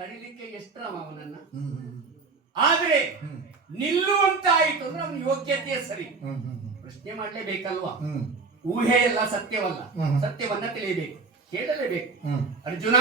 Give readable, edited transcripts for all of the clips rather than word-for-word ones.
ತಡಿಲಿಕ್ಕೆ ಎಷ್ಟರವ ಅವನನ್ನ. ಆದ್ರೆ ನಿಲ್ಲುವಂತಾಯಿತು ಅಂದ್ರೆ ಅವನ ಯೋಗ್ಯತೆ ಸರಿ. ಪ್ರಶ್ನೆ ಮಾಡ್ಲೇಬೇಕಲ್ವಾ? ಊಹೆ ಎಲ್ಲ ಸತ್ಯವಲ್ಲ, ಸತ್ಯವನ್ನ ತಿಳಿಯಬೇಕು, ಕೇಳಲೇಬೇಕು. ಅರ್ಜುನ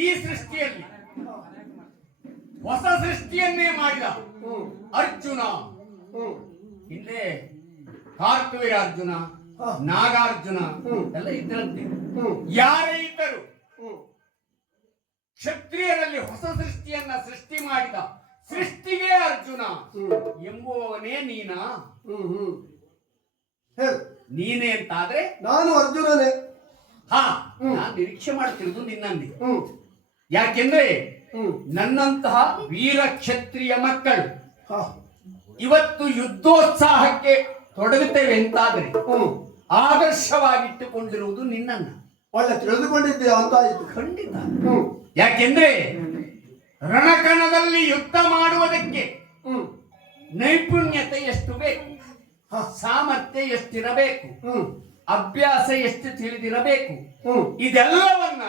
ಈ ಸೃಷ್ಟಿಯಲ್ಲಿ ಹೊಸ ಸೃಷ್ಟಿಯನ್ನೇ ಮಾಡಿದ ಅರ್ಜುನ. ಹಿಂದೆ ಕಾರ್ಕವೀರ ಅರ್ಜುನ, ನಾಗಾರ್ಜುನ ಎಲ್ಲ ಇದ್ರಂತೆ. ಯಾರೇ ಇದ್ದರು ಕ್ಷತ್ರಿಯರಲ್ಲಿ ಹೊಸ ಸೃಷ್ಟಿಯನ್ನ ಸೃಷ್ಟಿ ಮಾಡಿದ ಸೃಷ್ಟಿಗೆ ಅರ್ಜುನ ಎಂಬುವವನೇ ನೀನಾ? ನೀನೇ ಅಂತಾದ್ರೆ ನಾನು ಅರ್ಜುನನೇ. ನಾನು ನಿರೀಕ್ಷೆ ಮಾಡ್ತಿರೋದು ನಿನ್ನಲ್ಲಿ. ಯಾಕೆಂದ್ರೆ ನನ್ನಂತಹ ವೀರ ಕ್ಷತ್ರಿಯ ಮಕ್ಕಳು ಇವತ್ತು ಯುದ್ಧೋತ್ಸಾಹಕ್ಕೆ ತೊಡಗುತ್ತೇವೆ ಅಂತಾದ್ರೆ ಆದರ್ಶವಾಗಿಟ್ಟುಕೊಂಡಿರುವುದು ನಿನ್ನನ್ನ. ಒಳ್ಳೆ ತಿಳಿದುಕೊಂಡಿದ್ದೆ ಅಂತ ಆಯ್ತು. ಖಂಡಿತ. ಯಾಕೆಂದ್ರೆ ರಣಕಣದಲ್ಲಿ ಯುದ್ಧ ಮಾಡುವುದಕ್ಕೆ ನೈಪುಣ್ಯತೆ ಎಷ್ಟು ಬೇಕು, ಸಾಮರ್ಥ್ಯ ಎಷ್ಟಿರಬೇಕು, ಅಭ್ಯಾಸ ಎಷ್ಟು ತಿಳಿದಿರಬೇಕು, ಇದೆಲ್ಲವನ್ನ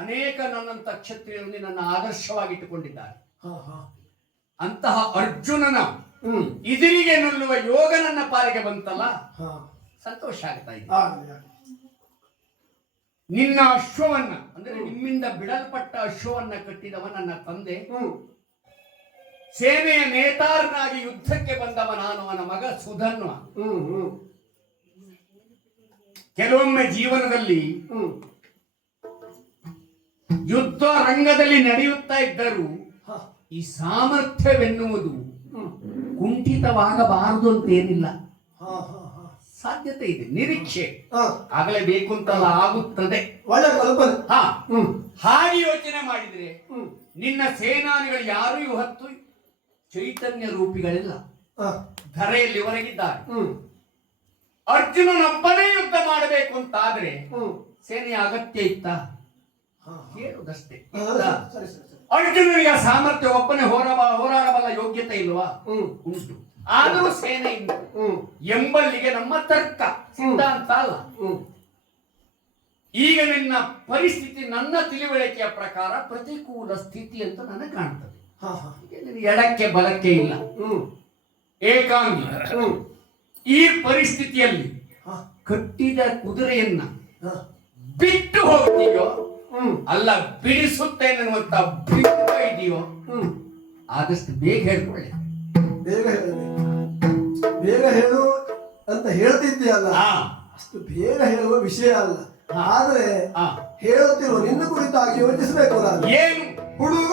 ಅನೇಕ ನನ್ನಂತ ಕ್ಷತ್ರಿಯರು ನನ್ನ ಆದರ್ಶವಾಗಿಟ್ಟುಕೊಂಡಿದ್ದಾರೆ. ಅಂತಹ ಅರ್ಜುನನ ಇದರಿಗೆ ನಿಲ್ಲುವ ಯೋಗ ನನ್ನ ಪಾಲಿಗೆ ಬಂತಲ್ಲ, ಸಂತೋಷ ಆಗ್ತಾ ಇದೆ. ನಿನ್ನ ಅಶ್ವವನ್ನ ಅಂದ್ರೆ ನಿಮ್ಮಿಂದ ಬಿಡಲ್ಪಟ್ಟ ಅಶ್ವವನ್ನ ಕಟ್ಟಿದವ ನನ್ನ ತಂದೆ, ಸೇನೆಯ ನೇತಾರನಾಗಿ ಯುದ್ಧಕ್ಕೆ ಬಂದವ ನಾನು, ಅವನ ಮಗ ಸುಧನ್ವ. ಕೆಲವೊಮ್ಮೆ ಜೀವನದಲ್ಲಿ ಯುದ್ಧ ರಂಗದಲ್ಲಿ ನಡೆಯುತ್ತಾ ಇದ್ದರೂ ಈ ಸಾಮರ್ಥ್ಯವೆನ್ನುವುದು ಕುಂಠಿತವಾಗಬಾರದು ಅಂತೇನಿಲ್ಲ. ಸಾಧ್ಯತೆ ಇದೆ, ನಿರೀಕ್ಷೆ ಆಗಲೇಬೇಕು ಅಂತಲ್ಲ, ಆಗುತ್ತದೆ. ಒಳ್ಳೆ ಕಲ್ಪನೆ. ಹಾಗೆ ಯೋಚನೆ ಮಾಡಿದ್ರೆ ನಿನ್ನ ಸೇನಾನಿಗಳು ಯಾರು ಇವತ್ತು ಚೈತನ್ಯ ರೂಪಿಗಳಿಲ್ಲ, ಧರೆಯಲ್ಲಿ ಹೊರಗಿದ್ದಾರೆ. ಅರ್ಜುನನೊಬ್ಬನೇ ಯುದ್ಧ ಮಾಡಬೇಕು ಅಂತಾದ್ರೆ ಸೇನೆಯ ಅಗತ್ಯ ಇತ್ತ? ಹಾ. ಕೇಳುವುದಷ್ಟೇ. ಹಾ, ಇತ್ತಾ? ಸರಿ ಸರಿ ಸರಿ. ಅರ್ಜುನನಿಗೆ ಸಾಮರ್ಥ್ಯ ಒಬ್ಬನೇ ಹೋರಾಡಬಲ್ಲ ಯೋಗ್ಯತೆ ಇಲ್ವಾ? ಹ್ಮ್ ಉಂಟು. ಆದರೂ ಸೇನೆ ಇಲ್ಲ ಹ್ಮ್ ಎಂಬಲ್ಲಿಗೆ ನಮ್ಮ ತರ್ಕ, ಸಿದ್ಧಾಂತ ಅಲ್ಲ. ಹ್ಮ್ ಈಗ ನಿನ್ನ ಪರಿಸ್ಥಿತಿ ನನ್ನ ತಿಳಿವಳಿಕೆಯ ಪ್ರಕಾರ ಪ್ರತಿಕೂಲ ಸ್ಥಿತಿ ಅಂತ ನನಗೆ ಕಾಣ್ತದೆ. ಹಾ ಹಾ. ಈಗ ನಿನಗೆ ಎಡಕ್ಕೆ ಬಲಕ್ಕೆ ಇಲ್ಲ, ಹ್ಮ್ ಏಕಾಂಗಿ. ಹ್ಮ್ ಈ ಪರಿಸ್ಥಿತಿಯಲ್ಲಿ ಹಾ ಕಟ್ಟಿದ ಕುದುರೆಯನ್ನ ಹಾ. ಬಿಟ್ಟು ಹೋಗ್ತೀಯೋ ಹ್ಮ್ ಅಲ್ಲ ಬಿಡಿಸುತ್ತೇನೆ ಅನ್ನುವಂತ ಬಿಂಕ ಇದೆಯೋ ಹ್ಮ್ ಆದಷ್ಟು ಬೇಗ ಹೇಳ್ಕೊಳ್ಳಿ. ಬೇಗ ಹೇಳಿದೆ, ಬೇಗ ಹೇಳು ಅಂತ ಹೇಳ್ತಿದ್ದೀಯಲ್ಲ, ಹಾ ಅಷ್ಟು ಬೇಗ ಹೇಳುವ ವಿಷಯ ಅಲ್ಲ. ಹಾ. ಆದ್ರೆ ಹಾ. ಹೇಳುತ್ತಿರುವ ನಿನ್ನ ಕುರಿತಾಗಿ ಯೋಚಿಸಬೇಕು ನಾನು. ಏನು ಹುಡುಗ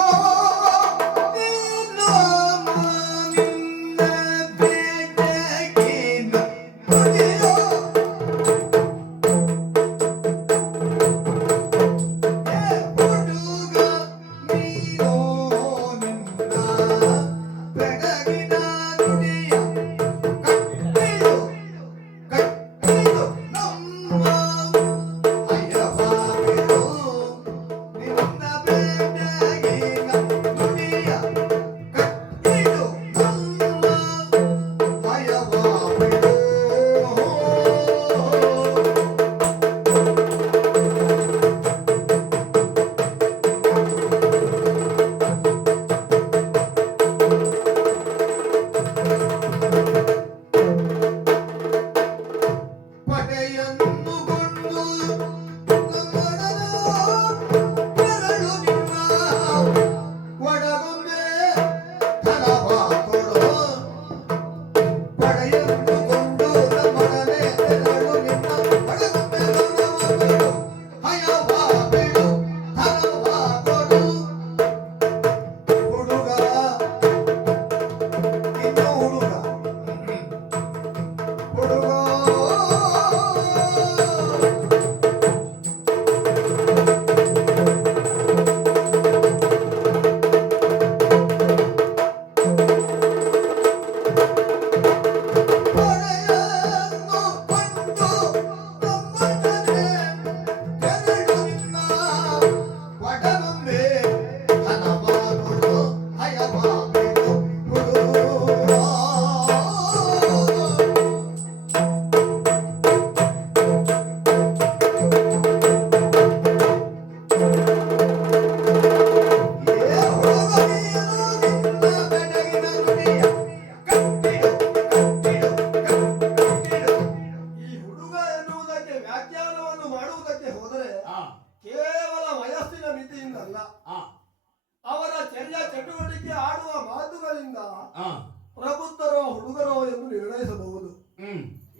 ಪ್ರಬುದ್ಧರೋ ಹುಡುಗರೋ ಎಂದು ನಿರ್ಣಯಿಸಬಹುದು.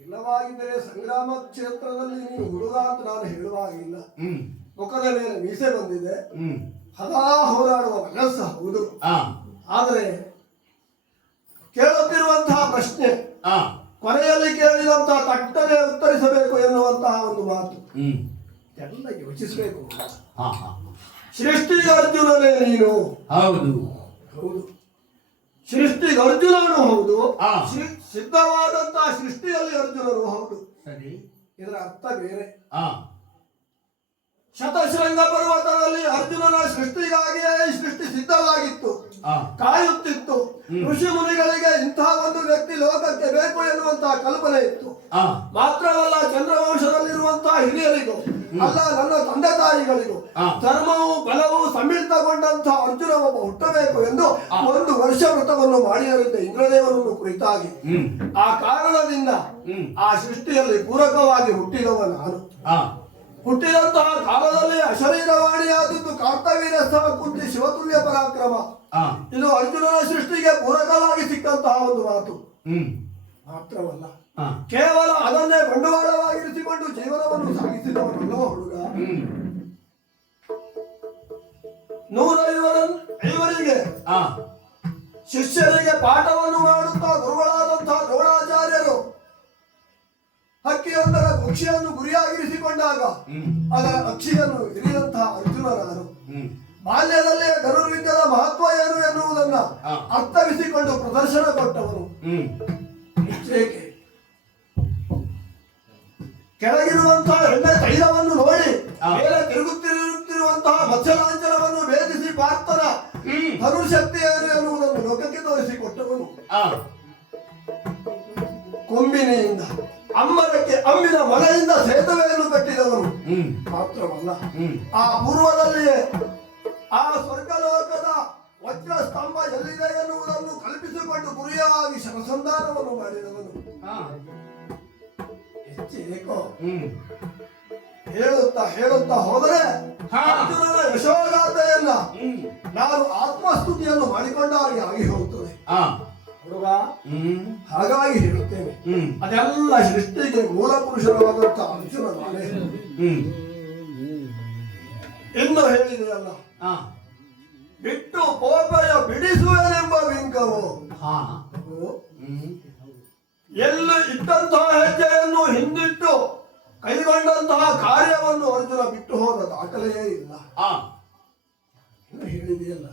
ಇಲ್ಲವಾಗಿದ್ದರೆ ಸಂಗ್ರಾಮ ಕ್ಷೇತ್ರದಲ್ಲಿ ನೀನು ಹುಡುಗ ಅಂತ ನಾನು ಹೇಳುವಾಗಿಲ್ಲ. ಮುಖದ ಮೇಲೆ ಮೀಸೆ ಬಂದಿದೆ, ಸದಾ ಹೋರಾಡುವ ಮನಸ್ಸು ಹೌದು. ಆದರೆ ಕೇಳುತ್ತಿರುವಂತಹ ಪ್ರಶ್ನೆ ಕೊನೆಯಲ್ಲಿ ಕೇಳಿದಂತಹ ತಟ್ಟನೆ ಉತ್ತರಿಸಬೇಕು ಎನ್ನುವಂತಹ ಒಂದು ಮಾತು ಎಲ್ಲ ಯೋಚಿಸಬೇಕು. ಸೃಷ್ಟಿಗೆ ಅರ್ಜುನನೇ ನೀನು. ಹೌದು ಹೌದು, ಸೃಷ್ಟಿಗೆ ಅರ್ಜುನನು ಹೌದು, ಸಿದ್ಧವಾದಂತಹ ಸೃಷ್ಟಿಯಲ್ಲಿ ಅರ್ಜುನನು ಹೌದು. ಸರಿ, ಇದರ ಅರ್ಥ ಬೇರೆ. ಶತಶೃಂಗ ಪರ್ವತದಲ್ಲಿ ಅರ್ಜುನನ ಸೃಷ್ಟಿಗಾಗಿಯೇ ಸೃಷ್ಟಿ ಸಿದ್ಧವಾಗಿತ್ತು, ಕಾಯುತ್ತಿತ್ತು. ಋಷಿ ಮುನಿಗಳಿಗೆ ಇಂತಹ ಒಂದು ವ್ಯಕ್ತಿ ಲೋಕಕ್ಕೆ ಬೇಕು ಎನ್ನುವಂತಹ ಕಲ್ಪನೆ ಇತ್ತು. ಮಾತ್ರವಲ್ಲ, ಚಂದ್ರವಂಶದಲ್ಲಿರುವಂತಹ ಹಿರಿಯರಿಗೂ ಅಲ್ಲ ನನ್ನ ತಂದೆ ತಾಯಿಗಳಿಗೂ ಧರ್ಮವು ಬಲವು ಸಮ್ಮಿಳಿತಗೊಂಡಂತಹ ಅರ್ಜುನ ಒಬ್ಬ ಹುಟ್ಟಬೇಕು ಎಂದು 1 ವರ್ಷ ವ್ರತವನ್ನು ಮಾಡಿದರಂತೆ ಇಂದ್ರದೇವರನ್ನು ಕುರಿತಾಗಿ. ಆ ಕಾರಣದಿಂದ ಆ ಸೃಷ್ಟಿಯಲ್ಲಿ ಪೂರಕವಾಗಿ ಹುಟ್ಟಿದವ ನಾನು. ಹುಟ್ಟಿದಂತಹ ಕಾಲದಲ್ಲಿ ಅಶರೀರವಾಣಿಯಾದದ್ದು ಕಾರ್ತವೀರ್ಯ ಕುಂತಿ ಶಿವತುಲ್ಯ ಪರಾಕ್ರಮ. ಇದು ಅರ್ಜುನನ ಸೃಷ್ಟಿಗೆ ಪೂರಕವಾಗಿ ಸಿಕ್ಕಂತಹ ಒಂದು ಮಾತು. ಮಾತ್ರವಲ್ಲ, ಕೇವಲ ಅದನ್ನೇ ಬಂಡವಾಳವಾಗಿರಿಸಿಕೊಂಡು ಜೀವನವನ್ನು ಸಾಗಿಸಿದವನಲ್ಲವ ಹುಡುಗ. 105 ಶಿಷ್ಯರಿಗೆ ಪಾಠವನ್ನು ಮಾಡುತ್ತಾ ಗುರುಗಳಾದಂತಹ ದ್ರೋಣಾಚಾರ್ಯರು ಹಕ್ಕಿಯೊಂದರ ಪಕ್ಷಿಯನ್ನು ಗುರಿಯಾಗಿರಿಸಿಕೊಂಡಾಗ ಅದರ ಅಕ್ಷಿಯನ್ನು ಹಿರಿದಂತಹ ಅರ್ಜುನ ನಾನು. ಬಾಲ್ಯದಲ್ಲೇ ಧನುರ್ವಿದ್ಯದ ಮಹತ್ವ ಏನು ಎನ್ನುವುದನ್ನ ಅರ್ಥವಿಸಿಕೊಂಡು ಪ್ರದರ್ಶನ ಕೊಟ್ಟವನು. ಏಕೆ ಕೆಳಗಿರುವಂತಹ ಎಣ್ಣೆ ತೈಲವನ್ನು ನೋಡಿ ಆ. ಮೇಲೆ ತಿರುಗುತ್ತಿರುವಂತಹ ಮತ್ಸ್ಯಲಾಂಛನವನ್ನು ಭೇದಿಸಿ ಪಾರ್ಥನ ಧನುಶಕ್ತಿ ಏನು ಎನ್ನುವುದನ್ನು ಲೋಕಕ್ಕೆ ತೋರಿಸಿಕೊಟ್ಟವನು. ಆ ಕೊಂಬಿನಿಯಿಂದ ಅಮ್ಮನಕ್ಕೆ ಅಮ್ಮಿನ ಮನೆಯಿಂದ ಸೇತುವೆಯನ್ನು ಕಟ್ಟಿದವನು ಮಾತ್ರವಲ್ಲ, ಆ ಪೂರ್ವದಲ್ಲಿಯೇ ಆ ಸ್ವರ್ಗಲೋಕದ ವಜ್ರ ಸ್ತಂಭ ಎಲ್ಲಿದೆ ಎನ್ನುವುದನ್ನು ಕಲ್ಪಿಸಿಕೊಂಡು ಗುರಿಯಾಗಿ ಶರಸಂಧಾನವನ್ನು ಮಾಡಿದವನು. ಹೆಚ್ಚೇಕೋ ಹೇಳುತ್ತಾ ಹೋದರೆ ಅರ್ಜುನನ ಯಶೋಗಾಥೆಯನ್ನ ನಾನು ಆತ್ಮಸ್ತುತಿಯನ್ನು ಮಾಡಿಕೊಂಡ ಹಾಗೆ ಆಗಿ ಹೋಗುತ್ತದೆ ಹುಡುಗ. ಹಾಗಾಗಿ ಹೇಳುತ್ತೇನೆ, ಅದೆಲ್ಲ ಸೃಷ್ಟಿಗೆ ಮೂಲ ಪುರುಷರಾದಂತ ಅರ್ಜುನ ನಾನೇ. ಇನ್ನು ಹೇಳಿದೆಯಲ್ಲ, ಬಿಟ್ಟು ಪೋಪೆಯ ಬಿಡಿಸುವೆನೆಂಬ ಬಿಂಕವು ಎಲ್ಲಿ ಇಟ್ಟಂತಹ ಹೆಜ್ಜೆಯನ್ನು ಹಿಂದಿಟ್ಟು ಕೈಗೊಂಡಂತಹ ಕಾರ್ಯವನ್ನು ಅರ್ಜುನ ಬಿಟ್ಟು ಹೋದ ದಾಖಲೆಯೇ ಇಲ್ಲ. ಇನ್ನು ಹೇಳಿದೆಯಲ್ಲ,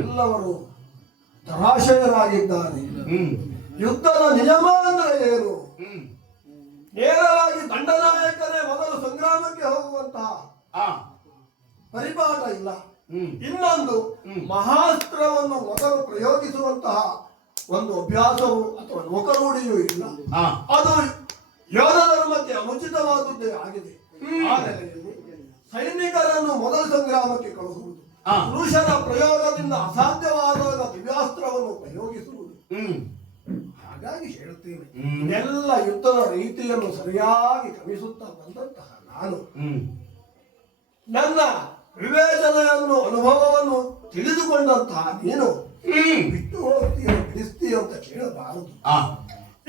ಎಲ್ಲವರು ಧರಾಶಯರಾಗಿದ್ದಾರೆ. ಯುದ್ಧದ ನಿಯಮ ಅಂದ್ರೆ ಏನು? ನೇರವಾಗಿ ದಂಡನಾಯಕನೇ ಮೊದಲು ಸಂಗ್ರಾಮಕ್ಕೆ ಹೋಗುವಂತಹ ಪರಿಪಾಠ ಇಲ್ಲ. ಇನ್ನೊಂದು ಮಹಾಸ್ತ್ರವನ್ನು ಮೊದಲು ಪ್ರಯೋಗಿಸುವಂತಹ ಒಂದು ಅಭ್ಯಾಸವು ಅಥವಾ ಲೋಕರೂಢಿಯೂ ಇಲ್ಲ. ಅದು ಯೋಧ ಧರ್ಮಕ್ಕೆ ಅನುಚಿತವಾದದ್ದೇ ಆಗಿದೆ. ಆ ನೆಲೆಯಲ್ಲಿ ಸೈನಿಕರನ್ನು ಮೊದಲ ಸಂಗ್ರಾಮಕ್ಕೆ ಕಳುಹುವುದು, ಪುರುಷರ ಪ್ರಯೋಗದಿಂದ ಅಸಾಧ್ಯವಾದಾಗ ದಿವ್ಯಾಸ್ತ್ರವನ್ನು ಪ್ರಯೋಗಿಸುವುದು. ಹಾಗಾಗಿ ಹೇಳುತ್ತೇನೆ, ಎಲ್ಲ ಯುದ್ಧದ ರೀತಿಯನ್ನು ಸರಿಯಾಗಿ ಕ್ರಮಿಸುತ್ತಾ ಬಂದಂತಹ ನಾನು ನನ್ನ ವಿವೇಚನೆಯನ್ನು ಅನುಭವವನ್ನು ತಿಳಿದುಕೊಂಡಂತಹ ನೀನು ಬಿಟ್ಟು ಹೋಗ್ತೀಯ ಬಿಡಿಸ್ತೀಯ ಅಂತ ಕೇಳಬಾರದು.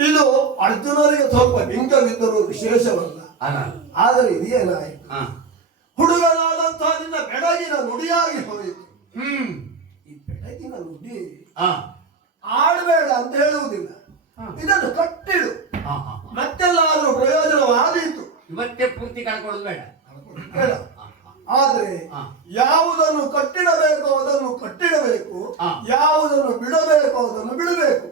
ಇದು ಅರ್ಜುನರಿಗೆ ಸ್ವಲ್ಪ ಬಿಂಕವಿದ್ದರೂ ವಿಶೇಷವಲ್ಲ. ಆದರೆ ಇದೇನಾಯಿತು, ಹುಡುಗನಾದಂತಹ ನಿನ್ನ ಬೆಡಗಿನ ನುಡಿಯಾಗಿ ಹೋಯಿತು. ಈ ಬೆಡಗಿನ ನುಡಿ ಆಡಬೇಡ ಅಂತ ಹೇಳುವುದಿಲ್ಲ, ಇದನ್ನು ಕಟ್ಟಿಡು, ಮತ್ತೆಲ್ಲಾದ್ರೂ ಪ್ರಯೋಜನವಾದೀತು. ಇವತ್ತೇ ಪೂರ್ತಿ ಕಳ್ಕೊಳ್ಳೋದು ಬೇಡ. ಆದರೆ ಯಾವುದನ್ನು ಕಟ್ಟಿಡಬೇಕು ಅದನ್ನು ಕಟ್ಟಿಡಬೇಕು, ಯಾವುದನ್ನು ಬಿಡಬೇಕು ಅದನ್ನು ಬಿಡಬೇಕು.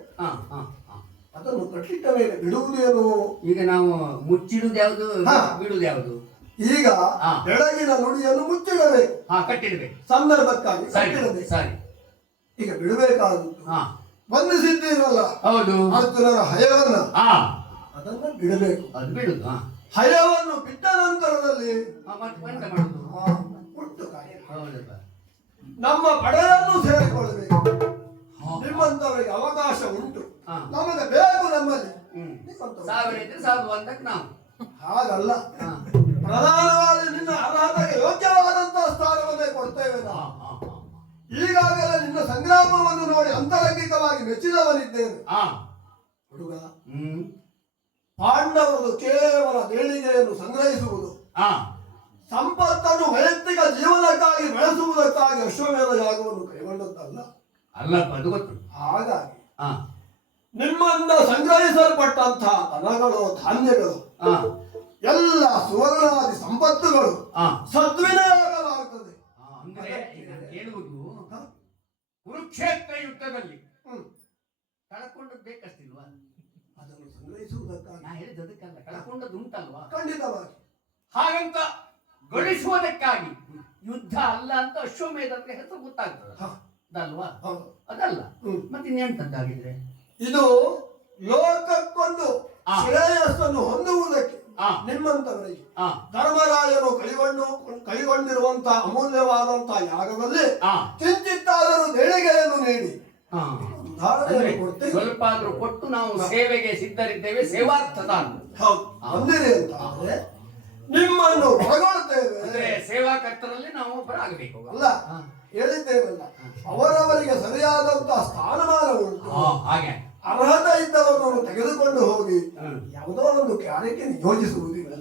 ಅದನ್ನು ಕಟ್ಟಿಟ್ಟ ಮೇಲೆ ಬಿಡುವುದೇನು? ಈಗ ನಾವು ಮುಚ್ಚಿಡುವುದು ಯಾವುದು, ಬಿಡುವುದು ಯಾವುದು? ಈಗ ಬೆಳಗಿನ ನುಡಿಯನ್ನು ಮುಚ್ಚಿಡಬೇಕು, ಕಟ್ಟಿಡಬೇಕು, ಸಂದರ್ಭಕ್ಕಾಗಿ ಕಟ್ಟಿಡಬೇಕು. ಈಗ ಬಿಡಬೇಕಾದದ್ದು ಬಂಧಿಸಿದ್ದೀರಲ್ಲ, ಹೌದು, ಅರ್ಜುನನ ಹಯವನ್ನ ಅದನ್ನ ಬಿಡಬೇಕು. ಅದು ಬಿಡುದು. ಹಯವನ್ನು ಬಿಟ್ಟ ನಂತರದಲ್ಲಿ ಉಂಟು ಕಾರ್ಯ. ನಮ್ಮ ಪಡೆಯನ್ನು ಸೇರಿಕೊಳ್ಳಬೇಕು. ನಿಮ್ಮಂತವರಿಗೆ ಅವಕಾಶ ಉಂಟು, ನಮಗೆ ಬೇಕು. ನಮ್ಮಲ್ಲಿ 1000 ಇದ್ರೆ 1001ಕ್ಕೆ ನಾವು ಹಾಗಲ್ಲ, ಪ್ರಧಾನವಾಗಿ ನಿನ್ನ ಅರ್ಹತೆಗೆ ಯೋಗ್ಯವಾದಂತಹ ಸ್ಥಾನವನ್ನೇ ಕೊಡ್ತೇವೆ ನಾವು. ಈಗಾಗಲೇ ನಿನ್ನ ಸಂಗ್ರಾಮವನ್ನು ನೋಡಿ ಅಂತರಂಗಿಕವಾಗಿ ಮೆಚ್ಚಿದವನಿದ್ದೇನೆ ಹುಡುಗ. ಪಾಂಡವರು ಕೇವಲ ದೇಣಿಗೆಯನ್ನು ಸಂಗ್ರಹಿಸುವುದು, ಸಂಪತ್ತನ್ನು ವೈಯಕ್ತಿಕ ಜೀವನಕ್ಕಾಗಿ ಬೆಳೆಸುವುದಕ್ಕಾಗಿ ಅಶ್ವಮೇಧ ಯಾಗವನ್ನು ಕೈಗೊಂಡದ್ದಲ್ಲ. ಅದು ಗೊತ್ತು. ಹಾಗಾಗಿ ನಿಮ್ಮಿಂದ ಸಂಗ್ರಹಿಸಲ್ಪಟ್ಟಂತಹ ಧನಗಳು, ಧಾನ್ಯಗಳು, ಎಲ್ಲ ಸುವರ್ಣಾದಿ ಸಂಪತ್ತುಗಳು ಸದ್ವಿನಿಯೋಗವಾಗುತ್ತದೆ. ಹೇಳುವುದು, ಕುರುಕ್ಷೇತ್ರ ಯುದ್ಧದಲ್ಲಿ ಕಳ್ಕೊಂಡದ್ದು ಬೇಕಷ್ಟಿಲ್ವಾ? ಅದನ್ನು ಸಂಗ್ರಹಿಸುವುದಕ್ಕಾಗಿ ನಾ ಹೇಳಿದ್ದಕ್ಕಲ್ಲ, ಕಳ್ಕೊಂಡದ್ದು ಉಂಟಲ್ವಾ? ಖಂಡಿತವಾಗಿ. ಹಾಗಂತ ಗಳಿಸುವುದಕ್ಕಾಗಿ ಯುದ್ಧ ಅಲ್ಲ ಅಂತ ಅಶ್ವಮೇಧಕ್ಕೆ ಹೆಸರು ಗೊತ್ತಾಗ್ತದೆ ಅದಲ್ವಾ? ಅದಲ್ಲ ಮತ್ತೆ ಇನ್ನೆಂತದ್ದಾಗಿದ್ರೆ ಇದು ಲೋಕಕ್ಕೊಂದು ಶ್ರೇಯಸ್ಸನ್ನು ಹೊಂದುವುದಕ್ಕೆ ನಿಮ್ಮಂತವರಿಗೆ ಧರ್ಮರಾಯನು ಕೈಗೊಂಡಿರುವಂತಹ ಅಮೂಲ್ಯವಾದಂತಹ ಯಾಗದಲ್ಲಿ ಕಿಂಚಿತ್ತಾದರೂ ದೇಣಿಗೆಯನ್ನು ನೀಡಿ ಸ್ವಲ್ಪ ಆದ್ರೂ ಕೊಟ್ಟು ನಾವು ಸೇವೆಗೆ ಸಿದ್ಧರಿದ್ದೇವೆ, ಸೇವಾರ್ಥದ ಬಂದಿರಿ ಅಂತ ಆದ್ರೆ ನಿಮ್ಮನ್ನು ಹೊರಗೊಳ್ಳುತ್ತೇವೆ. ಅಂದ್ರೆ ಸೇವಾಕರ್ತರಲ್ಲಿ ನಾವು ಒಬ್ಬರಾಗಬೇಕು ಅಲ್ಲ, ಹೇಳಿದ್ದೇವಲ್ಲ, ಅವರವರಿಗೆ ಸರಿಯಾದಂತಹ ಸ್ಥಾನಮಾನ ಉಂಟು. ಹಾಗೆ ಅರ್ಹತೆ ಇದ್ದವರನ್ನು ತೆಗೆದುಕೊಂಡು ಹೋಗಿ ಯಾವುದೋ ಒಂದು ಕಾರ್ಯಕ್ಕೆ ನಿಯೋಜಿಸುವುದಿಲ್ಲ.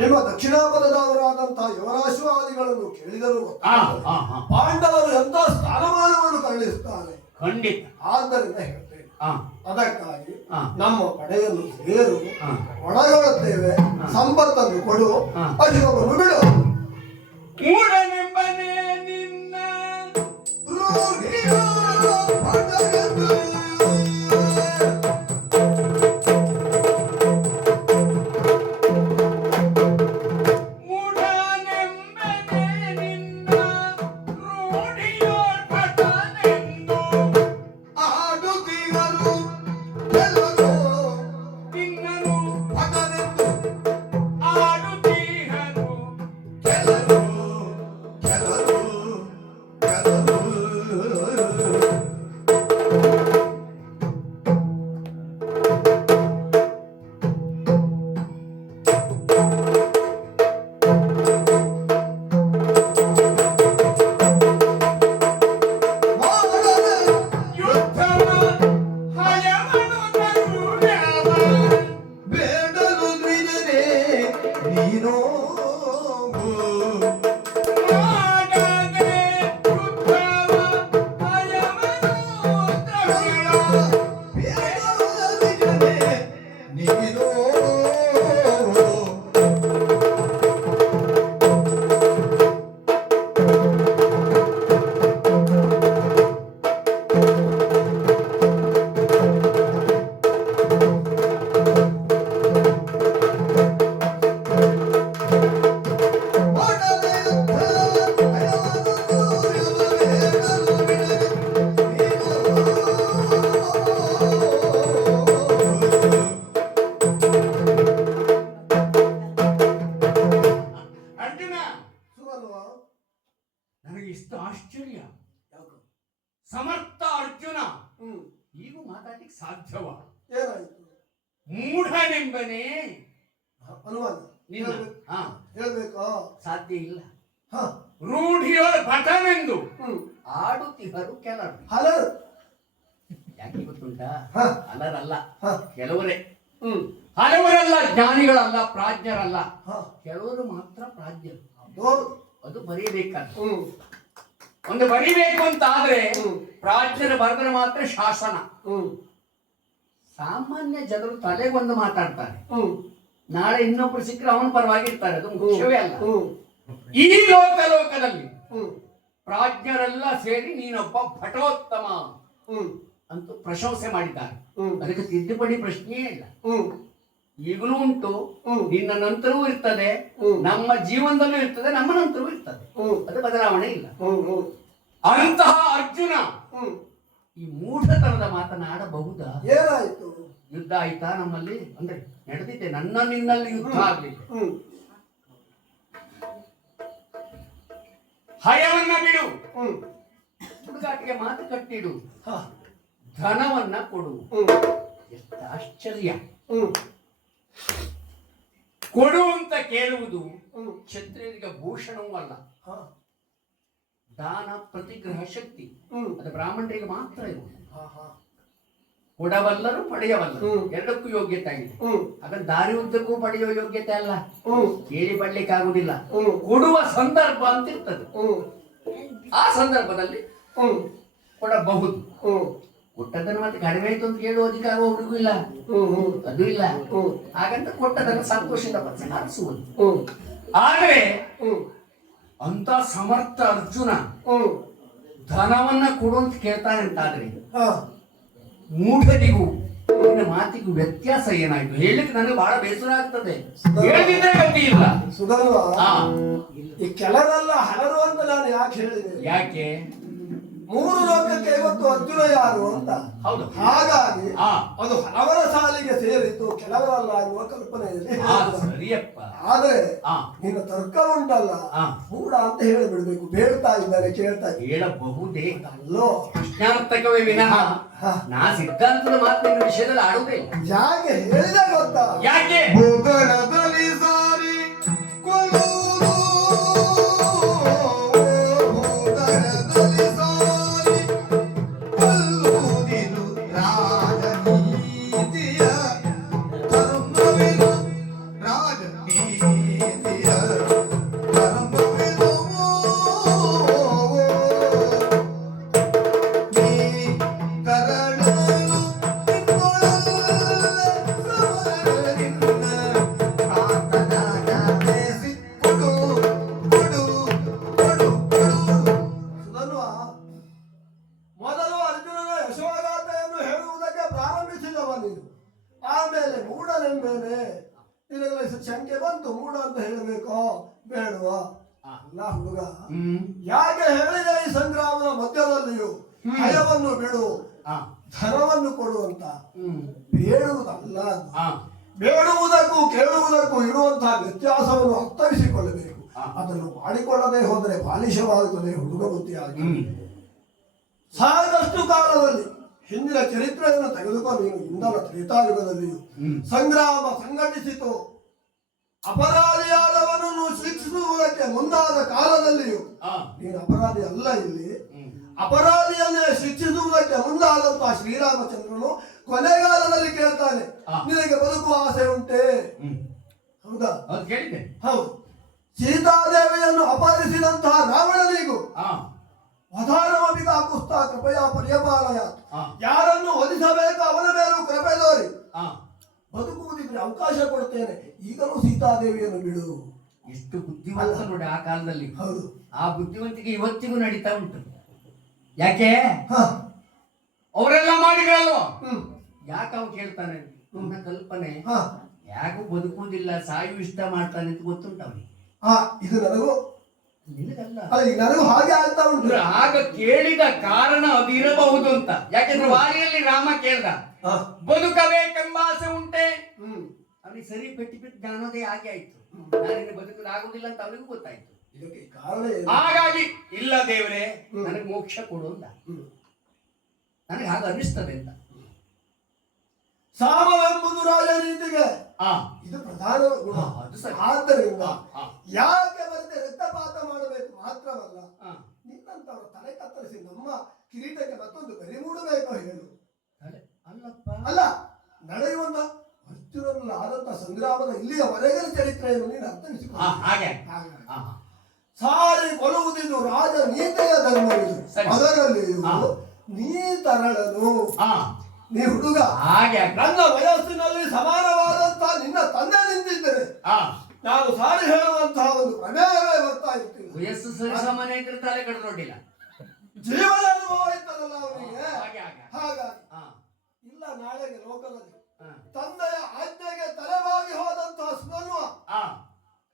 ನಿಮ್ಮ ದಕ್ಷಿಣಾಪದದವರಾದಂತಹ ಯುವರಾಶ್ವಾದಿಗಳನ್ನು ಕೇಳಿದರೂ ಪಾಂಡವರು ಎಂತ ಸ್ಥಾನಮಾನವನ್ನು ಕರುಣಿಸುತ್ತಾರೆ. ಖಂಡಿತ. ಆದ್ದರಿಂದ ಹೇಳ್ತೇವೆ, ಅದಕ್ಕಾಗಿ ನಮ್ಮ ಪಡೆಯನ್ನು ಸೇರು, ಒಳಗೊಳ್ಳುತ್ತೇವೆ, ಸಂಪತ್ತನ್ನು ಕೊಡು, ಅಶೋಕವನ್ನು ಬಿಡು. ಮೂಢನೆಂಬನೇ ನಿನ್ನ ಅರ್ಜುನ, ಸುಗಲ್ವಾ? ನನಗೆ ಇಷ್ಟು ಆಶ್ಚರ್ಯ. ಸಮರ್ಥ ಅರ್ಜುನ ಈಗ ಮಾತಾಡ್ಲಿಕ್ಕೆ ಸಾಧ್ಯವ? ಏನಾಯ್ತು? ಮೂಢನೆಂಬನೇ ಅನುಮಾನ ನಿನ್ನ ಹಾ ಹೇಳ್ಬೇಕಾ? ಸಾಧ್ಯ ಇಲ್ಲ. ಹ ರೂಢಿಯೋ ಭಟನೆಂದು ಹ್ಮ್ ಆಡುತ್ತಿಹರು ಕೆಲರು. ಹಲರು ಯಾಕೆ ಗೊತ್ತುಂಟಾ? ಹ ಅಲ್ಲರಲ್ಲ, ಹ ಕೆಲವರೇ. ಹ್ಮ್ ಹಲವರೆಲ್ಲ ಜ್ಞಾನಿಗಳಲ್ಲ, ಪ್ರಾಜ್ಞರಲ್ಲ. ಹ ಕೆಲವರು ಮಾತ್ರ ಪ್ರಾಜ್ಞರು. ಹೌದು. ಅದು ಬರೀಬೇಕಾದ. ಹ್ಮ್ ಒಂದು ಬರಿಬೇಕು ಅಂತ ಆದ್ರೆ ಹ್ಮ್. ಪ್ರಾಜ್ಞರು ಬರೆದ್ರೆ ಮಾತ್ರ ಶಾಸನ. ಹ್ಮ್ ಸಾಮಾನ್ಯ ಜನರು ತಲೆಗೊಂದು ಮಾತಾಡ್ತಾರೆ, ಹ್ಮ್ ನಾಳೆ ಇನ್ನೊಬ್ರು ಸಿಕ್ಕರೆ ಅವನ ಪರವಾಗಿರ್ತಾರೆ. ಅದು ಮುಖ್ಯವೇ ಅಲ್ಲ. ಹ್ಮ್ ಈ ಲೋಕದಲ್ಲಿ ಹ್ಮ್ ಪ್ರಾಜ್ಞರೆಲ್ಲ ಸೇರಿ ನೀನೊಬ್ಬ ಭಟೋತ್ತಮ ಹ್ಮ್ ಅಂತ ಪ್ರಶಂಸೆ ಮಾಡಿದ್ದಾರೆ. ಹ್ಮ್ ಅದಕ್ಕೆ ತಿದ್ದುಪಡಿ ಪ್ರಶ್ನೆಯೇ ಇಲ್ಲ. ಹ್ಮ್ ಈಗಲೂ ಉಂಟು, ಹ್ಮ್. ನಿನ್ನ ನಂತರವೂ ಇರ್ತದೆ, ಹ್ಮ್. ನಮ್ಮ ಜೀವನದಲ್ಲೂ ಇರ್ತದೆ, ನಮ್ಮ ನಂತರವೂ ಇರ್ತದೆ. ಹ್ಮ್ ಅದು ಬದಲಾವಣೆ ಇಲ್ಲ. ಹ್ಮ್ ಹ್ಮ್ ಅಂತಹ ಅರ್ಜುನ ಹ್ಮ್ ಈ ಮೂಢತನದ ಮಾತನಾಡಬಹುದಾ? ಏನಾಯ್ತು? ಯುದ್ಧ ಆಯ್ತಾ ನಮ್ಮಲ್ಲಿ? ಅಂದ್ರೆ ನಡೆದಿದೆ, ನನ್ನ ನಿನ್ನಲ್ಲಿ ಯುದ್ಧ ಆಗ್ಲಿಲ್ಲ. ಹ್ಮ್ ಹಯವನ್ನ ಬಿಡು, ಹ್ಮ್ ಹುಡುಗಾಟಿಗೆ ಮಾತು ಕಟ್ಟಿಡು, ಹ ಧನವನ್ನ ಕೊಡು. ಹ್ಮ್ ಎಷ್ಟು ಆಶ್ಚರ್ಯ! ಹ್ಮ್ ಕೊಡು ಅಂತ ಕೇಳುವುದು ಹ್ಮ್ ಕ್ಷತ್ರಿಯರಿಗೆ ಭೂಷಣವೂ ಅಲ್ಲ. ಹ ದಾನ ಪ್ರತಿಗ್ರಹ ಶಕ್ತಿ ಹ್ಮ್ ಅದು ಬ್ರಾಹ್ಮಣರಿಗೆ ಮಾತ್ರ ಇರುವುದು. ಹ ಹ ಕೊಡಬಲ್ಲರು ಪಡೆಯಬಲ್ಲರು, ಹ್ಮ್. ಎರಡಕ್ಕೂ ಯೋಗ್ಯತೆ ಆಗಿದೆ. ಹ್ಮ್ ಹಾಗಾದ್ರೆ ದಾರಿ ಉದ್ದಕ್ಕೂ ಪಡೆಯುವ ಯೋಗ್ಯತೆ ಅಲ್ಲ, ಹ್ಮ್ ಕೇಳಿ ಪಡ್ಲಿಕ್ಕೆ ಆಗುದಿಲ್ಲ. ಹ್ಮ್ ಕೊಡುವ ಸಂದರ್ಭ ಅಂತ ಇರ್ತದೆ, ಹ್ಮ್ ಆ ಸಂದರ್ಭದಲ್ಲಿ ಹ್ಮ್ ಕೊಡಬಹುದು. ಹ್ಮ್ ಕೊಟ್ಟದನ್ನು ಮತ್ತೆ ಕಡಿಮೆ ಆಯ್ತು ಅಂತ ಕೇಳುವ ಅಧಿಕಾರ ಒಬ್ರಿಗೂ ಇಲ್ಲ, ಹ್ಮ್ ಹ್ಮ್ ಅದು ಇಲ್ಲ. ಹ್ಮ್ ಹಾಗಂತ ಕೊಟ್ಟದನ್ನು ಸಂತೋಷದಿಂದ ಹರಿಸುವುದು. ಹ್ಮ್ ಆದ್ರೆ ಹ್ಮ್ ಅಂತ ಸಮರ್ಥ ಅರ್ಜುನ ಹ್ಮ್ ಧನವನ್ನ ಕೊಡು ಅಂತ ಕೇಳ್ತಾನೆ ಅಂತಾದ್ರೆ ಹ ಮೂಢನಿಗೂ ನಿನ್ನ ಮಾತಿಗೂ ವ್ಯತ್ಯಾಸ ಏನಾಯ್ತು? ಹೇಳಲಿಕ್ಕೆ ನನಗೆ ಬಹಳ ಬೇಸರ ಆಗ್ತದೆ. ಹೇಳಿದ್ರೆ ಗತಿ ಇಲ್ಲ. ಸುಧನ್ವಾ, ಹಾ, ಈ ಕೆಲರೆಲ್ಲ ಹಲರು ಅಂತ ನಾನು ಯಾಕೆ ಹೇಳಿದೆ? ಯಾಕೆ? ಮೂರು ಲೋಕಕ್ಕೆ ಇವತ್ತು ಅರ್ಜುನ ಯಾರು ಅಂತ. ಹೌದು. ಹಾಗಾಗಿ ಹಾ, ಅದು ಹಲವರ ಸಾಲಿಗೆ ಸೇರಿತು, ಕೆಲವರಲ್ಲ ಅನ್ನುವ ಕಲ್ಪನೆಯಲ್ಲಿ ಹಾ, ಹೇಳಿದ್ದು. ಸರಿಯಪ್ಪ. ಆದ್ರೆ ಹಾ, ನಿನ್ನ ತರ್ಕ ಉಂಟಲ್ಲ, ಹಾ, ಕೂಡ ಅಂತ ಹೇಳಿಬಿಡ್ಬೇಕು. ಬೇಡ್ತಾ ಇದ್ದಾರೆ, ಕೇಳ್ತಾ ಇದ್ದಾರೆ ಹೇಳಬಹುದೇ? ಅಲ್ಲೋ. ಪ್ರಶ್ನಾರ್ಥಕವೇ ವಿನಃ ಹ. ನಾ ಸಿದ್ಧಾಂತದ ಮಾತಿನ ವಿಷಯದಲ್ಲಿ ಆಡುವುದೇ ಇಲ್ಲ. ಯಾಕೆ ಹೇಳಿದೆ ಗೊತ್ತಾ? ಯಾಕೆ? ಭೂತಳದಲ್ಲಿ ಸಾರಿ ಕೊಲ್ಲುವುದು, ಭೂತಳದಲ್ಲಿ ಸಾರಿ ಕೊಲ್ಲುವುದಿದು ರಾಜನೀತಿಯ ಧರ್ಮವಿದು, ರಾಜನೀತಿಯ ಧರ್ಮವಿದು. ನೀ ಕರಳನು ಸಮರದಿಂದ ಕಾತನಾದ ಬೇಸಿ ಕೊಡು ಕೊಡು ಕೊಡು ಕೊಡು. ಸುಧನ್ವಾ, ಮೊದಲು ಅರ್ಜುನನ ಯಶೋಗಾಥೆಯನ್ನು ಹೇಳುವುದಕ್ಕೆ ಪ್ರಾರಂಭಿಸಿದವ ನೀನು. ಆಮೇಲೆ ಮೂಢನೆಂಬೇನೆ ನಿನಗೆ ಶಂಕೆ ಬಂತು, ಮೂಢ ಅಂತ ಹೇಳಬೇಕೋ ಬೇಡವಾ? ಅಲ್ಲ ಹುಡುಗ, ಯಾಕೆ ಹೇಳಿದೆ ಈ ಸಂಗ್ರಾಮದ ಮಧ್ಯದಲ್ಲಿಯೂ ಭಯವನ್ನು ಬಿಡು, ಹಾ, ಧನವನ್ನು ಕೊಡುವಂತ? ಬೇಡುವುದಲ್ಲ ಅದು. ಹಾ, ಬೇಡುವುದಕ್ಕೂ ಕೇಳುವುದಕ್ಕೂ ಇರುವಂತಹ ವ್ಯತ್ಯಾಸವನ್ನು ಅರ್ಥೈಸಿಕೊಳ್ಳಬೇಕು. ಅದನ್ನು ಮಾಡಿಕೊಳ್ಳದೆ ಹೋದರೆ ಬಾಲಿಶವಾಗುತ್ತದೆ ಹುಡುಗ ಬುದ್ಧಿಯಾಗಿ. ಸಾಕಷ್ಟು ಕಾಲದಲ್ಲಿ ಹಿಂದಿನ ಚರಿತ್ರೆಯನ್ನು ತೆಗೆದುಕೊಂಡು ನೀನು ಇಂಧನ ತ್ರೇತಾಯುಗದಲ್ಲಿಯೂ ಸಂಗ್ರಾಮ ಸಂಘಟಿಸಿತು. ಅಪರಾಧಿಯಾದವನನ್ನು ಶಿಕ್ಷಿಸುವುದಕ್ಕೆ ಮುಂದಾದ ಕಾಲದಲ್ಲಿಯೂ ನೀನು ಅಪರಾಧಿ ಅಲ್ಲ. ಇಲ್ಲಿ ಅಪರಾಧಿಯನ್ನೇ ಶಿಕ್ಷಿಸುವುದಕ್ಕೆ ಮುಂದಾದಂತಹ ಶ್ರೀರಾಮಚಂದ್ರನು ಕೊನೆಗಾಲದಲ್ಲಿ ಕೇಳ್ತಾನೆ, ನಿನಗೆ ಬದುಕುವ ಆಸೆ ಉಂಟೇ? ಹೌದಾ? ಕೇಳಿದೆ. ಹೌದು. ಸೀತಾದೇವಿಯನ್ನು ಅಪಹರಿಸಿದಂತಹ ರಾವಣನಿಗೂ ವಧಾನಮಪಿ ಕಾಕುಸ್ತ ಕೃಪಯಾ ಪರ್ಯಪಾಲಯ, ಯಾರ ಅವಕಾಶ ಕೊಡ್ತೇನೆ, ಈಗಲೂ ಸೀತಾದೇವಿಯನ್ನು ಬಿಡು. ಎಷ್ಟು ಬುದ್ಧಿವಂತ ನೋಡಿ ಆ ಕಾಲದಲ್ಲಿ. ಹೌದು, ಆ ಬುದ್ಧಿವಂತಿಕೆ ಇವತ್ತಿಗೂ ನಡೀತಾ ಉಂಟು. ಯಾಕೆ ಹ, ಅವರೆಲ್ಲ ಮಾಡಿರಲ್ವ, ಹ್ಮ್, ಯಾಕೆ ಅವ ಕೇಳ್ತಾನೆ? ನನ್ನ ಕಲ್ಪನೆ ಹ, ಯಾಕೂ ಬದುಕುವುದಿಲ್ಲ, ಸಾಯು ಇಷ್ಟ ಮಾಡ್ತಾನೆ ಅಂತ ಗೊತ್ತುಂಟ ಅವನಿಗೆ. ಹ, ಇದು ನನಗೂ ನಿನಗಲ್ಲ. ಅಲ್ಲ, ಈಗ ನನಗೂ ಹಾಗೆ ಆಗ್ತಾ ಉಂಟು. ಅಂದ್ರೆ ಆಗ ಕೇಳಿದ ಕಾರಣ ಅದಿರಬಹುದು ಅಂತ. ಯಾಕೆಂದ್ರೆ ವಾರಿಯಲ್ಲಿ ರಾಮ ಕೇಳ್ದ, ಹ, ಬದುಕಬೇಕೆಂಬ ಆಸೆ ಉಂಟೆ? ಹ್ಮ್, ಅವನಿಗೆ ಸರಿ ಪೆಟ್ಟು ಬಿಟ್ಟು ಜ್ಞಾನೋದಯ ಹಾಗೆ ಆಯ್ತು. ನಾನಿನ್ನು ಬದುಕಲಾಗುದಿಲ್ಲ ಅಂತ ಅವನಿಗೂ ಗೊತ್ತಾಯ್ತು. ಇದಕ್ಕೆ ಕಾರಣ ಏನು? ಹಾಗಾಗಿ ಇಲ್ಲ ದೇವರೇ ನನಗೆ ಮೋಕ್ಷ ಕೊಡು ಅಂತ. ಹ್ಮ್. ನನಗೆ ಹಾಗೆ ಅನಿಸ್ತದೆ ಅಂತ. ಸಾಮವೆಂಬುದು ರಾಜನೀತಿಗೆ ಆ ಇದು ಪ್ರಧಾನ ಗುಣ. ಅದು ಸರಿ. ಆದ್ದರಿಂದ ಆ, ಯಾಕೆ ಮತ್ತೆ ರಕ್ತಪಾತ ಮಾಡಬೇಕು ಮಾತ್ರವಲ್ಲ, ಆ. ನಿನ್ನಂತವರ ತಲೆ ಕತ್ತರಿಸಿ ನಮ್ಮ ಕಿರೀಟಕ್ಕೆ ಮತ್ತೊಂದು ಗರಿ ಮೂಡಬೇಕು ಹೇಳು. ಅಲ್ಲಪ್ಪ, ಅಲ್ಲ, ನಡೆಯುವಂತ ಅರ್ಜುನನಲ್ಲಿ ಆದಂತ ಸಂಗ್ರಾಮದ ಇಲ್ಲಿಯವರೆಗಿನ ಚರಿತ್ರೆಯನ್ನು ನೀನು ಅರ್ಥೈಸಿಕೊ. ಹಾಗೆ ಸಾರಿ ಕೊಲ್ಲುವುದಿದು ರಾಜ ನೀತಿಯ ಧರ್ಮವಿದು. ಸರಿ. ಅದರಲ್ಲಿಯೂ ನೀ ತರಳನು, ನೀ ಹುಡುಗ, ಹಾಗೆ ನನ್ನ ವಯಸ್ಸಿನಲ್ಲಿ ಸಮಾನವಾದಂತಹ ನಿನ್ನ ತಂದೆ ನಿಂತಿದ್ದರೆ ನಾನು ಸಾರಿ ಹೇಳುವಂತಹ ಒಂದು ಪ್ರಮೇಯವೇ ಬರ್ತಾ ಇರ್ತೀನಿ. ವಯಸ್ಸು ಸರಿಸಾಮಾನ್ಯ ಇದ್ರೆ ತಲೆ ಕಡ್ದೊಡ್ಡಿಲ್ಲ. ಜೀವನ ಅನುಭವ ಇತ್ತಲ್ಲ ಅವನಿಗೆ. ಹಾಗಾಗಿ ಇಲ್ಲ, ನಾಳೆಗೆ ಲೋಕದಲ್ಲಿ ತಂದೆಯ ಆಜ್ಞೆಗೆ ತಲೆಬಾಗಿ ಹೋದಂತಹ ಸುಧನ್ವ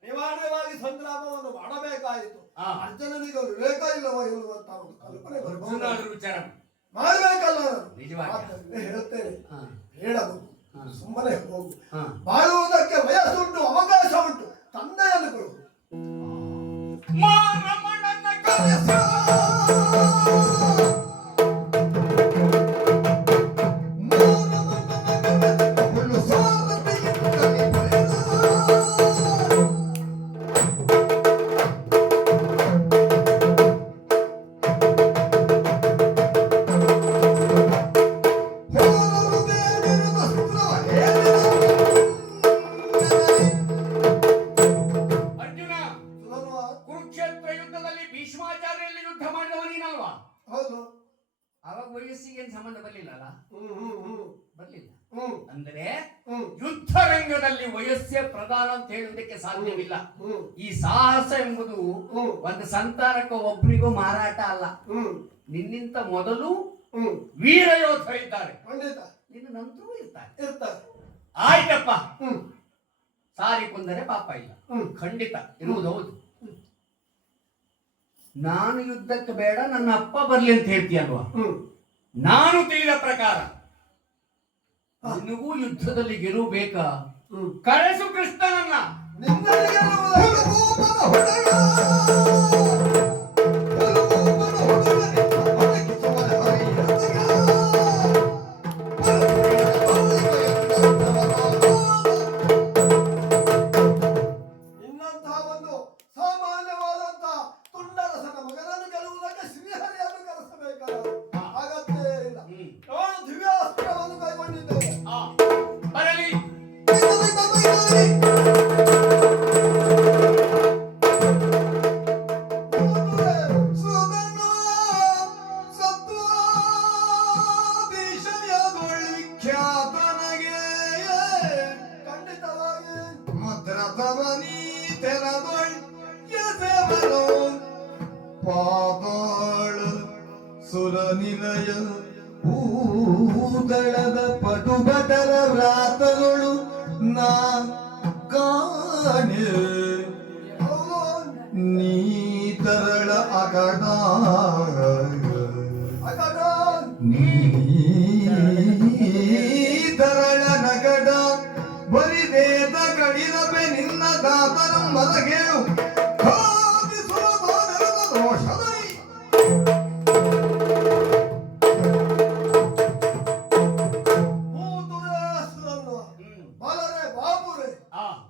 ನಿವಾರಣೆವಾಗಿ ಸಂಗ್ರಾಮವನ್ನು ಮಾಡಬೇಕಾಯಿತು. ಅರ್ಜುನನಿಗೆ ವಿವೇಕ ಇಲ್ಲವೋ ಎನ್ನುವಂತಹ ಒಂದು ಕಲ್ಪನೆ ವಿಚಾರ ಮಾಡಬೇಕಲ್ಲ. ನಿಜವಾಗಿ ಹೇಳುತ್ತೇನೆ, ಹೇಳಬಹುದು, ಸುಮ್ಮನೆ ಹೋಗು. ಬಾಳುವುದಕ್ಕೆ ವಯಸ್ಸುಂಟು, ಅವಕಾಶ ಉಂಟು, ತಂದೆಯನ್ನು ಕೊಡು. ಭೀಷ್ಮಾಚಾರ್ಯಲ್ಲಿ ಯುದ್ಧ ಮಾಡಿದವ ನೀನಲ್ವಾ? ಹೌದು. ಅವಾಗ ವಯಸ್ಸಿಗೆ ಏನ್ ಸಂಬಂಧ ಬರ್ಲಿಲ್ಲ ಅಲ್ಲ? ಬರ್ಲಿಲ್ಲ. ಅಂದ್ರೆ ಯುದ್ಧ ರಂಗದಲ್ಲಿ ವಯಸ್ಸೇ ಪ್ರಧಾನ ಅಂತ ಹೇಳುವುದಕ್ಕೆ ಸಾಧ್ಯವಿಲ್ಲ. ಈ ಸಾಹಸ ಎಂಬುದು ಒಂದು ಸಂತಾನಕ್ಕೆ ಒಬ್ಬರಿಗೂ ಮಾರಾಟ ಅಲ್ಲ. ನಿನ್ನಿಂತ ಮೊದಲು ವೀರ ಯೋಧರಿದ್ದಾರೆ, ನಿನ್ನ ನಂತರವೂ ಇರ್ತಾರೆ. ಆಯ್ತಪ್ಪ, ಸಾರಿ ಕೊಂದರೆ ಪಾಪ ಇಲ್ಲ, ಖಂಡಿತ ಇರುವುದು ಹೌದು. ನಾನು ಯುದ್ಧಕ್ಕೆ ಬೇಡ, ನನ್ನ ಅಪ್ಪ ಬರ್ಲಿ ಅಂತ ಹೇಳ್ತೀಯಲ್ವಾ? ನಾನು ತಿಳಿದ ಪ್ರಕಾರ ನಿನಗೂ ಯುದ್ಧದಲ್ಲಿ ಗೆಲುವು ಬೇಕಾ? ಕರೆಸು ಕೃಷ್ಣನನ್ನ. ಸುರನಿಲಯ ಭೂದಳದ ಪಟುಭಟರ ವ್ರಾತಗಳು ನಾ ಕಾಣೆ, ನೀ ತರಳ ಅಕಡ ನೀ ತರಳ ನಗಡ ಬರಿದೇದ ಕಡಿದಬೆ ನಿನ್ನ ದಾತನ ಮದಗೇಳು ದೋಷದಲ್ಲಿ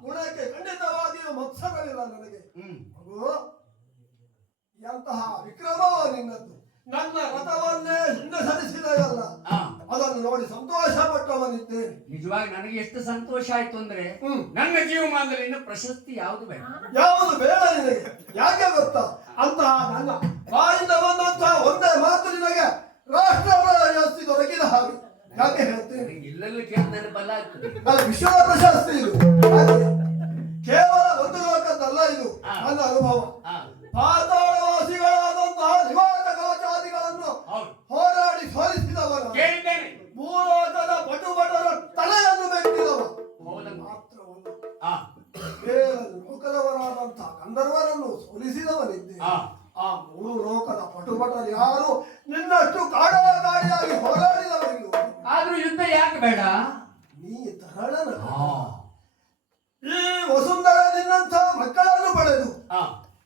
ಗುಣಕ್ಕೆ ಖಂಡಿತವಾಗಿಯೂ ಮತ್ಸರವಿಲ್ಲ ನನಗೆ. ಎಂತಹ ವಿಕ್ರಮವ ನಿನ್ನದ್ದು. ನನ್ನ ರಥವನ್ನೇ ಹಿಂದಸರಿಸಿದೆಯಲ್ಲ, ಅದನ್ನು ನೋಡಿ ಸಂತೋಷ ಪಟ್ಟವನಿದ್ದೇನೆ. ನಿಜವಾಗಿ ನನಗೆ ಎಷ್ಟು ಸಂತೋಷ ಆಯ್ತು ಅಂದ್ರೆ, ನನ್ನ ಜೀವಮಾನದಲ್ಲಿ ಇನ್ನು ಪ್ರಶಸ್ತಿ ಯಾವುದು ಬೇಡ, ಯಾವುದು ಬೇಡ ನಿನಗೆ. ಯಾಕೆ ಗೊತ್ತಾ? ಅಂತಹ ನನ್ನ ಬಾಯಿಂದ ಬಂದಂತಹ ಒಂದೇ ಮಾತು ನಿನಗೆ ರಾಷ್ಟ್ರ ಪ್ರಶಸ್ತಿ ದೊರಕಿದ ಹಾಗೆ. ಯಾಕೆ ಹೇಳ್ತೀನಿ? ಇಲ್ಲೆಲ್ಲ ಕೇಳಿ ನೆನಪಲ್ಲ ಆಗ್ತದೆ. ಅದು ವಿಶ್ವದ ಪ್ರಶಸ್ತಿ ಇದು. ಹಾಗೆ ಕೇವಲ ಒಂದು ಲೋಕದ್ದಲ್ಲ ಇದು. ಹಾ. ನನ್ನ ಅನುಭವ ಹಾ, ಪಾತಾಳವಾಸಿಗಳಾದಂತಹ ನಿವಾಸ ಕವಚಾದಿಗಳನ್ನು ಹೌದು ಹೋರಾಡಿ ಸೋಲಿಸಿದವನ, ಕೇಳಿದ್ದೇನೆ. ಭೂಲೋಕದ ಪಟುಭಟರ ತಲೆಯನ್ನು ಬೆಟ್ಟಿದವ ಹೌದಮ್ಮ. ಮಾತ್ರವಲ್ಲ, ಆ, ಬೇರೆ ಲೋಕದವರಾದಂತಹ ಗಂಧರ್ವರನ್ನು ಸೋಲಿಸಿದವನಿದ್ದೆ. ಆ, ಆ ಮೂರು ಲೋಕದ ಪಟುಭಟರು ಯಾರು ನಿನ್ನಷ್ಟು ಕಾಡಾಕಾಡಿಯಾಗಿ ಹೋರಾಡಿದವರಿಲ್ಲ. ಆದ್ರೂ ಯುದ್ಧ ಯಾಕೆ ಬೇಡ? ನೀ ತರಳನ ಆ, ಈ ವಸುಂಧರ ನಿನ್ನಂಥ ಮಕ್ಕಳನ್ನು ಪಡೆದು ಆ,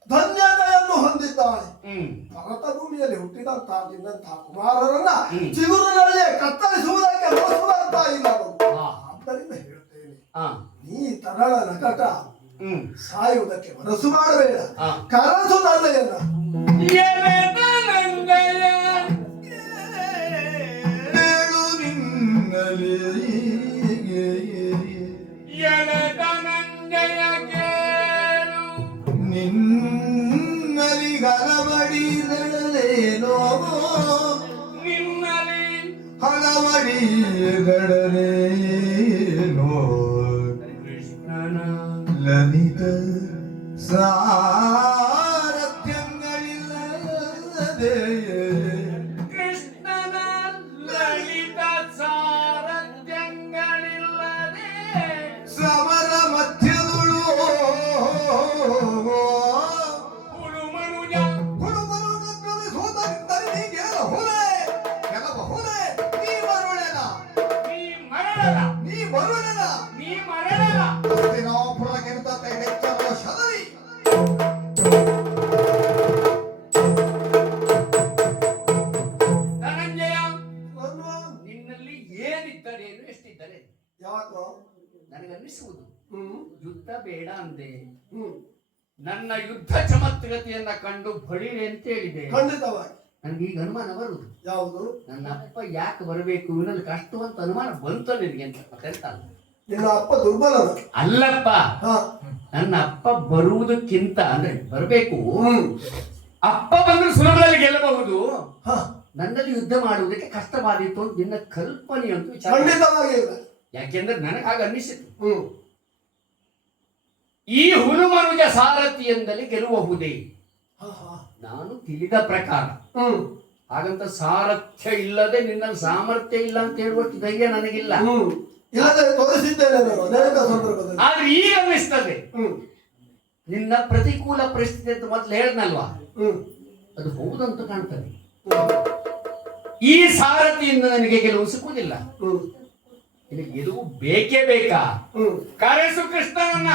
ಧನ್ಯತೆಯನ್ನು ಹೊಂದಿದ್ದಾಳೆ. ಹ್ಮ್, ಭರತ ಭೂಮಿಯಲ್ಲಿ ಹುಟ್ಟಿದಂತಹ ನಿನ್ನಂತಹ ಕುಮಾರರನ್ನ ಹ್ಮ್. ಚಿಗುರಿನಲ್ಲಿ ಕತ್ತರಿಸುವುದಕ್ಕೆ ಮನಸ್ಸು ಬರ್ತಾ ಇಲ್ಲ ಅವನು. ಆ, ಆದ್ದರಿಂದ ಹೇಳ್ತೇನೆ, ಆ, ನೀ ತರಳ ನಕಟ ಹ್ಮ್, ಸಾಯುವುದಕ್ಕೆ ಮನಸ್ಸು ಮಾಡಬೇಡ. ಆ. ಕನಸು ತಂದೆಯನ್ನ ಎಲೆದನಂದಯ ಹೇಳು ನಿನ್ನಲಿ ಎಲೆದನಂದಯ ಕೇಳು ನಿನ್ನಲಿ ಗಲಬಡಿದಳಲೇನೋ ನಿನ್ನಲಿ ಹಲವಡಿದಳಲೇನೋ ಕೃಷ್ಣನ ಲಲಿತ ಸಾರಥ್ಯಗಳಿಲ್ಲದೆ ಕೃಷ್ಣನ ಲಲಿತ ಸಾರಥ್ಯಗಳಿಲ್ಲದೆ ಸಮರ ಮಧ್ಯದುಳು ಹುಳುಮನುಜ ಹುಡುಗರು ಸೋತರಿದ್ದರೆ ನೀ ಗೆಲ್ಲಬಹುದೇ ಗೆಲ್ಲಬಹುದೇ ನೀ ಮರುಳೆನ ನೀ ಮರಳಲ ನೀ ಮರುಳೆನ ನೀ ಮರಳಲ ಹಸ್ತಿನಾಪುರಕ್ಕಿಂತ ಬೆಚ್ಚರ ಶದರಿ ಧನಂಜಯ ಅಲ್ವ? ನಿನ್ನಲ್ಲಿ ಏನಿದ್ದರೇನು ಎಷ್ಟಿದ್ದರೆ ಯಾಕೋ? ನನಗನ್ನಿಸುವುದು ಹ್ಮ್ ಯುದ್ಧ ಬೇಡ ಅಂದೆ. ಹ್ಮ್ ನನ್ನ ಯುದ್ಧ ಚಮತ್ಕತೆಯನ್ನ ಕಂಡು ಬಳಿವೆ ಅಂತ ಹೇಳಿದೆ. ಖಂಡಿತವಾಗಿ. ನನಗೆ ಈಗ ಅನುಮಾನ ಬರುವುದು, ಯಾವುದು? ನನ್ನ ಅಪ್ಪ ಯಾಕೆ ಬರಬೇಕು ಇವನಲ್ಲಿ ಕಷ್ಟ ಅಂತ ಅನುಮಾನ ಬಂತು ನಿನಗೆ ಅಂತ ಗೊತ್ತಾಯ್ತಾ? ನಿನ್ನ ಅಪ್ಪ ದುರ್ಬಲನ. ಅಲ್ಲಪ್ಪ, ಹಾ. ನನ್ನ ಅಪ್ಪ ಬರುವುದಕ್ಕಿಂತ ಅಂದ್ರೆ ಬರಬೇಕು, ಹ್ಮ್ ಅಪ್ಪ ಬಂದ್ರೆ ಸುಲಭದಲ್ಲಿ ಗೆಲ್ಲಬಹುದು, ಹಾ. ನನ್ನಲ್ಲಿ ಯುದ್ಧ ಮಾಡುವುದಕ್ಕೆ ಕಷ್ಟವಾದೀತು ಅಂತ ನಿನ್ನ ಕಲ್ಪನೆ ಅಂತ ವಿಚಾರ. ಖಂಡಿತವಾಗಿ ಇಲ್ಲ. ಯಾಕೆಂದ್ರೆ ನನಗೆ ಹಾಗೆ ಅನ್ನಿಸಿತು, ಹ್ಮ್ ಈ ಹುಳುಮನುಜ ಸಾರಥಿಯಿಂದಲೇ ಗೆಲ್ಲಬಹುದೇ. ಹಾ, ಹಾ. ನಾನು ತಿಳಿದ ಪ್ರಕಾರ ಹ್ಮ್ ಹಾಗಂತ ಸಾರಥ್ಯ ಇಲ್ಲದೆ ನಿನ್ನಲ್ಲಿ ಸಾಮರ್ಥ್ಯ ಇಲ್ಲ ಅಂತ ಹೇಳುವಷ್ಟು ಧೈರ್ಯ ನನಗಿಲ್ಲ. ಹ್ಮ್ ಇಲ್ಲದೆ ತೋರಿಸಿದ್ದೇನೆ ನಾನು ಅನೇಕ ಸಂದರ್ಭದಲ್ಲಿ. ಆದ್ರೆ ಈಗ ಅನ್ನಿಸ್ತದೆ ಹ್ಮ್ ನಿನ್ನ ಪ್ರತಿಕೂಲ ಪರಿಸ್ಥಿತಿ ಅಂತ ಮೊದಲು ಹೇಳ್ನಲ್ವಾ, ಹ್ಮ್ ಅದು ಹೌದಂತ ಕಾಣ್ತದೆ. ಹ್ಮ್ ಈ ಸಾರಥಿಯಿಂದ ನನಗೆ ಗೆಲುವು ಸಿಕ್ಕುವುದಿಲ್ಲ, ಹ್ಮ್ ನಿನಗೆ ಗೆಲುವು ಬೇಕೇ ಬೇಕಾ? ಹ್ಮ್ ಕರೆಸು ಕೃಷ್ಣನನ್ನ.